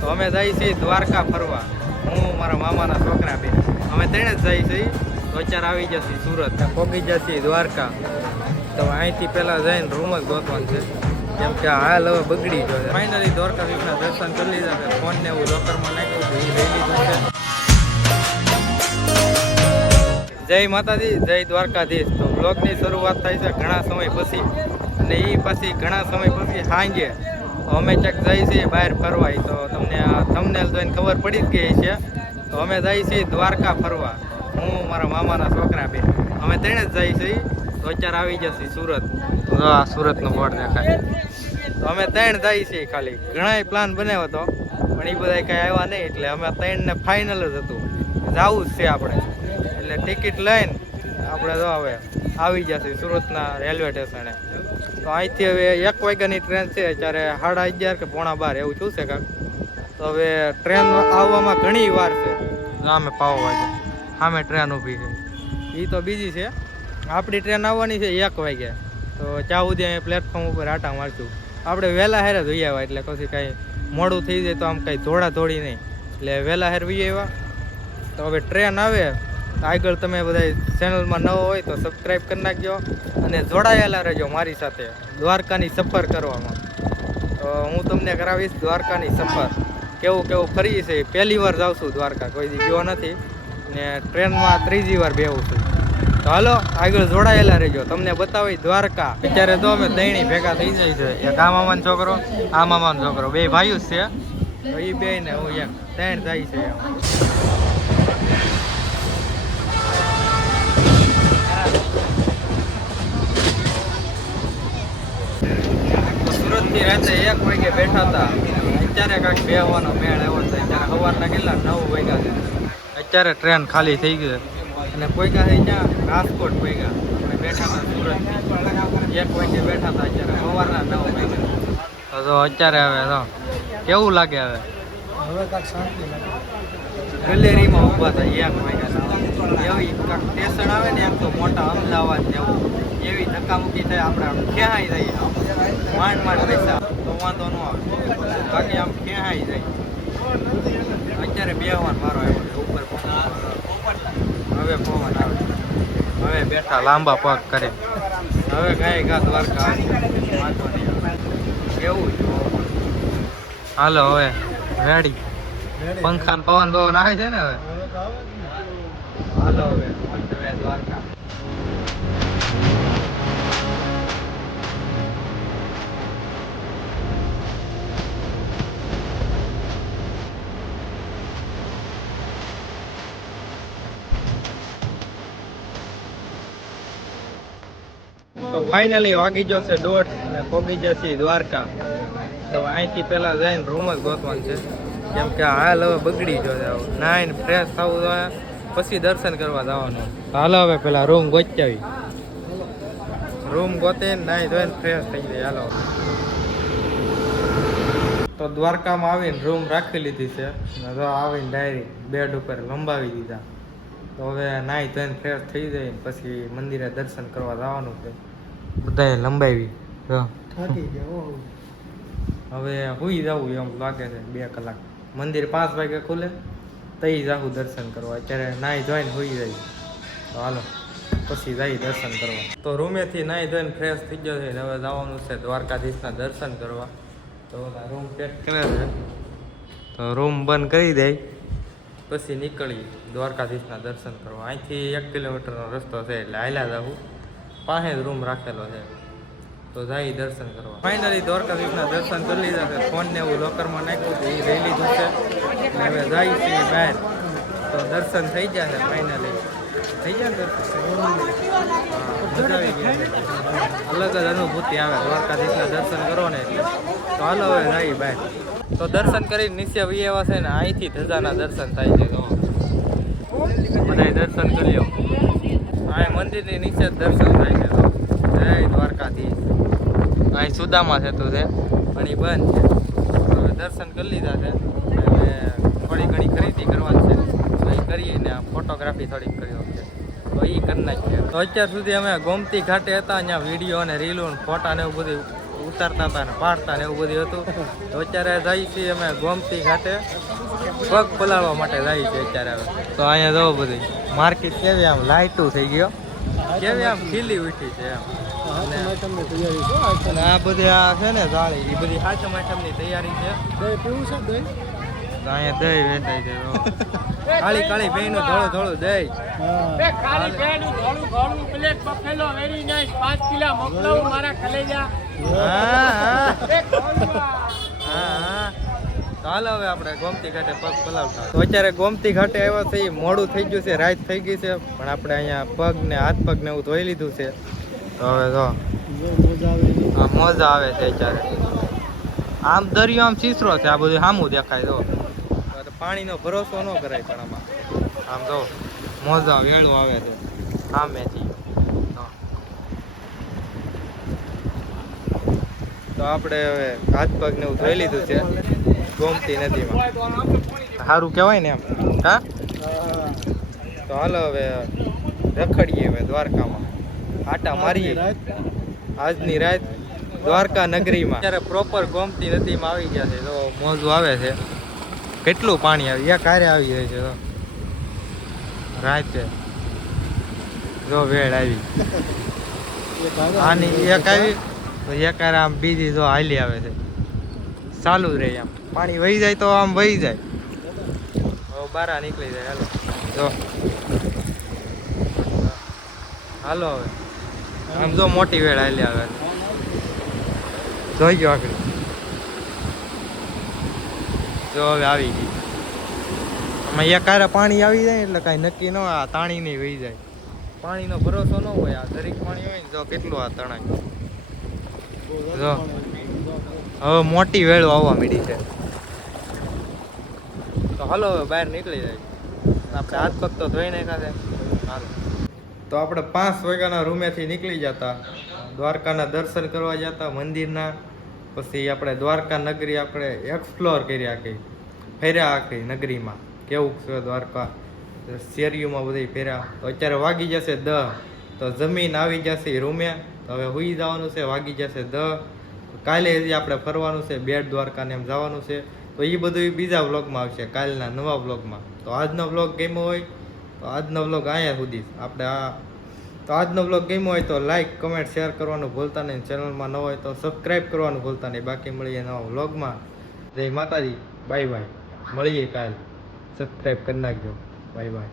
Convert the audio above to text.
તો અમે જઈએ છીએ દ્વારકા ફરવા. હું, મારા મામાના છોકરા બે. અમે ત્રણે જ જઈએ છીએ. તો અત્યારે આવી જશે સુરત. પહોંચી જશે દ્વારકા. તો અહીંથી પહેલાં જઈને રૂમ જ ગોતવાનું છે. કેમ કે હાલ હવે બગડી ગયો છે. ફાઇનલી દ્વારકાધીશના દર્શન કરી લીધા ફોનને એવું લોકરમાં નાખ્યું એ લઈ લીધું છે. જય માતાજી, જય દ્વારકાધીશ. તો બ્લોગની શરૂઆત થાય છે ઘણા સમય પછી. અને એ પછી ઘણા સમય પછી તો અમે ક્યાંક જઈએ છીએ બહાર ફરવા તો તમને થંબનેલ જોઈને ખબર પડી જ ગઈ છે. તો અમે જઈએ છીએ દ્વારકા ફરવા. હું, મારા મામાના છોકરા બે. અમે ત્રણે જ જઈએ છીએ. તો અત્યારે આવી જશે સુરત. તો આ સુરતનો બોર્ડ દેખાય. તો અમે ત્રણ જઈએ છીએ ખાલી. ઘણાય પ્લાન બનાવ્યો હતો, પણ એ બધા કાંઈ આવ્યા નહીં. એટલે અમે ત્રણને ફાઇનલ જ હતું. જવું જ છે આપણે. એટલે ટિકિટ લઈને આપણે જો હવે આવી જશે સુરતના રેલવે સ્ટેશને તો અહીંથી હવે એક વાગ્યાની ટ્રેન છે ત્યારે સાડા અગિયાર કે પોણા બાર એવું થયું છે કાંક. તો હવે ટ્રેન આવવામાં ઘણી વાર છે. સામે પાવ વાગે. સામે ટ્રેન ઊભી છે. એ તો બીજી છે. આપણી ટ્રેન આવવાની છે એક વાગે તો ત્યાં સુધી અહીં પ્લેટફોર્મ ઉપર આટા મારશું. આપણે વહેલા હેરે જ આવ્યા એટલે પછી કાંઈ મોડું થઈ જાય તો આમ કાંઈ ધોળા ધોળી નહીં. એટલે વહેલા હેર વી આવ્યા તો હવે ટ્રેન આવે. આગળ તમે બધા ચેનલમાં નવો હોય તો સબસ્ક્રાઈબ કરી નાખજો અને જોડાયેલા રહેજો મારી સાથે દ્વારકાની સફર કરવામાં. તો હું તમને કરાવીશ દ્વારકાની સફર. કેવું કેવું? ફરી છે. પહેલી વાર જાઉં છું દ્વારકા. કોઈ દી ગયો નથી. ને ટ્રેનમાં ત્રીજી વાર બેવું છું. તો હાલો, આગળ જોડાયેલા રહેજો. તમને બતાવી દ્વારકા. અત્યારે તો અમે દૈણી ભેગા થઈ જાય છે. એક આ મામાનો છોકરો, આ મામાનો છોકરો. બે ભાઈઓ છે. એ બે ને હું એમ ત્રણ જાય છે એમ રાતે એક વાગે બેઠા હતા. અત્યારે કાંઈક બે હોવાનો મેળ આવ્યો છે ત્યારે સવારના કેટલા? નવ વાગ્યા છે. અત્યારે ટ્રેન ખાલી થઈ ગઈ અને પોઈગા થઈ ત્યાં રાજકોટ પોઈગા આપણે બેઠા હતા સુરત. એક વાગે બેઠા હતા અત્યારે. સવારના નવ વાગ્યા. તો અત્યારે હવે તો કેવું લાગે હવે? હવે કાંઈક શાંતિ લાગે. ગેલેરીમાં ઊભા થાય, એક મહિના એવી સ્ટેશન આવે ને, એક તો મોટા અમદાવાદ ને એવી ધક્કામુક્કી થાય, આપણે આમ ખેહાઈ જઈએ. માંડ માંડ પૈસા તો વાંધો ન આવે. બાકી આમ ખેહાઈ જાય. અત્યારે બેહવાન મારો આવ્યો ઉપર હવે પવન આવે. હવે બેઠા લાંબા પગ કરે. હવે કઈ ઘા દ્વારકા. વાંધો નહીં. એવું હાલો, હવે રેડી પંખા પવન પવન આવે છે ને હવે. હાલો હવે હવે દ્વારકા. તો ફાઇનલી વાગી જશે દોઢ અને પોગી જશે દ્વારકા. તો અહીંથી પહેલા જઈને રૂમ જ ગોતવાનું છે. કેમ કે હાલ હવે બગડી ગયો છે નાઈને ફ્રેશ થવું જોઈએ પછી દર્શન કરવા જવાનું. હાલ હવે પેલા રૂમ ગોચાવી રૂમ ગોતે નાઈ ધોઈને ફ્રેશ થઈ જાય. હાલો. તો દ્વારકામાં આવીને રૂમ રાખી લીધી છે. તો આવીને ડાયરેક્ટ બેડ ઉપર લંબાવી દીધા. તો હવે નાઈ ધોઈને ફ્રેશ થઈ જાય ને પછી મંદિરે દર્શન કરવા જવાનું છે. બધાએ લંબાવી. હવે હુઈ જવું એમ લાગે છે બે કલાક. મંદિર પાંચ વાગે ખુલે, તઈ જાવું દર્શન કરવા. અત્યારે નાહી ધોઈને હોઈ જાય. તો હાલો, પછી જાય દર્શન કરવા. તો રૂમેથી નાહી ધોઈને ફ્રેશ થઈ ગયો છે. હવે જવાનું છે દ્વારકાધીશના દર્શન કરવા. તો રૂમ પેક કરે છે. તો રૂમ બંધ કરી દે. પછી નીકળી દ્વારકાધીશના દર્શન કરવા. અહીંથી એક કિલોમીટરનો રસ્તો છે એટલે હાલ્યા જાવું પાસે જ રૂમ રાખેલો છે. તો જાય દર્શન કરવા. ફાઇનલી દ્વારકાધીશના દર્શન કરી લીધા છે. ફોનને એવું લોકરમાં નાખ્યું હતું એ લઈ લીધું છે હવે જાય એ બહાર. તો દર્શન થઈ જાય છે ફાઇનલી થઈ જાય દર્શન? આવી ગઈ અલગ જ અનુભૂતિ આવે. દ્વારકાધીશના દર્શન કરો ને તો હાલો હવે જાય બહાર. તો દર્શન કરી નીચે વિયેવા છે ને અહીંથી ધજાના દર્શન થાય છે. તો બધાય દર્શન કરી લો અહીં મંદિરની નીચે દર્શન થાય છે. તો જય દ્વારકાધીશ. અહીં સુદામા સેતુ છે. પણ એ બંધ છે. હવે દર્શન કરી લીધા છે. થોડી ઘણી ખરીદી કરવાની છે. તો એ કરીને ફોટોગ્રાફી થોડીક કરી છે તો એ કરી નાખીએ. તો અત્યાર સુધી અમે ગોમતી ઘાટે હતા. અહીંયા વીડિયો અને રીલો અને ફોટા ને એવું બધું ઉતારતા હતા ને પાડતા ને એવું બધું હતું. તો અત્યારે જઈએ છીએ અમે ગોમતી ઘાટે. પગ પલાળવા માટે જઈએ છીએ અત્યારે હવે. તો અહીંયા જવું બધું. માર્કેટ કેવી આમ લાઇટું થઈ ગયો. કેવી આમ ખીલી ઉઠી છે એમ. હાથમાં આઈટમની તૈયારી છે આઈટમ અને આ બધી આ છે ને જાળી એ બધી હાચમ આઈટમની તૈયારી છે. દહીં પીવું છે દહીં? અહીંયા દહીં વેચાય છે જો. કાળી કાળી ભેંનું થોડું થોડું દહીં. હા. ખાલી પેનું ધોળું ઘોળું પ્લેટ બફેલો વેરી નાઈસ. પાંચ કિલા મોકલાવું મારા કલેજા હા હા. એક ઘોળું આ. હા હા. તો હાલો હવે આપણે ગોમતી ઘાટે પગ પલાવતા. તો અત્યારે ગોમતી ઘાટે આવ્યા છે મોડું થઈ ગયું છે રાત થઈ ગઈ છે પણ આપણે અહીંયા પગ ને હાથ પગ ને એવું ધોઈ લીધું છે. તો હવે જો મજા આવે છે અત્યારે. આમ દરિયો આમ ચીસરો છે આ બધું સામું દેખાય તો. તો પાણીનો ભરોસો ન કરાય પણ આમાં. આમ તો મોજા વેળું આવે છે. સામેથી તો. તો આપણે હવે હાથ પગ ને એવું ધોઈ લીધું છે. ગોમતી નદીમાં. સારું કહેવાય ને એમ. હા. તો હાલો હવે રખડીએ હવે દ્વારકામાં. આટા મારીએ. આજની રાત દ્વારકા નગરીમાં. અત્યારે પ્રોપર ગોમતી નદીમાં આવી ગયા છે. તો મોજું આવે છે. કેટલું પાણી આવે? એક હારે આવી જાય છે તો રાતે. જો વેળ આવી. આની એક આવી તો એક આમ બીજી જો હાલી આવે છે. ચાલુ જ રહે આમ પાણી વહી જાય તો આમ વહી જાય. હવે બારા નીકળી જાય. હાલો. જો. હાલો હવે. આમ જો મોટી વેળ હાલી આવે જોઈ ગયો આગળ. જો હવે આવી ગઈ. આમાં એક હારે પાણી આવી જાય એટલે કાંઈ નક્કી ન આ તાણી નહીં વહી જાય. પાણીનો ભરોસો ન હોય, આ દરેક પાણી હોય ને જો કેટલું આ તણાય. જો. હવે મોટી વેળો આવવા મીડી છે. તો હાલો હવે બહાર નીકળી જાય. આપણે હાથ પગ તો ધોઈ નાખ્યા છે. તો આપણે પાંચ વાગ્યાના રૂમેથી નીકળી જતા, દ્વારકાના દર્શન કરવા જતા મંદિરના, પછી આપણે દ્વારકા નગરી આપણે એક્સપ્લોર કરી આખી ફેર્યા આખી નગરીમાં. કેવું છે દ્વારકા? શેરીઓમાં બધી ફેર્યા. તો અત્યારે વાગી જશે દહ તો જમીન આવી જશે રૂમે. તો હવે હુઈ જવાનું છે, વાગી જશે દહ કાલે હજી આપણે ફરવાનું છે, બેટ દ્વારકાને એમ જવાનું છે. તો એ બધું બીજા વ્લોગમાં આવશે, કાલના નવા વ્લોગમાં તો આજનો વ્લોગ ગમ્યો હોય તો આજનો વ્લોગ અહીંયા સુધી. આપણે આ તો આજનો વ્લોગ ગમ્યો હોય તો લાઇક કમેન્ટ શેર કરવાનું ભૂલતા નહીં. ચેનલમાં ન હોય તો સબસ્ક્રાઈબ કરવાનું ભૂલતા નહીં. બાકી મળીએ નવા વ્લોગમાં જય માતાજી. બાય બાય મળીએ કાલ. સબસ્ક્રાઈબ કરી નાખજો. Bye bye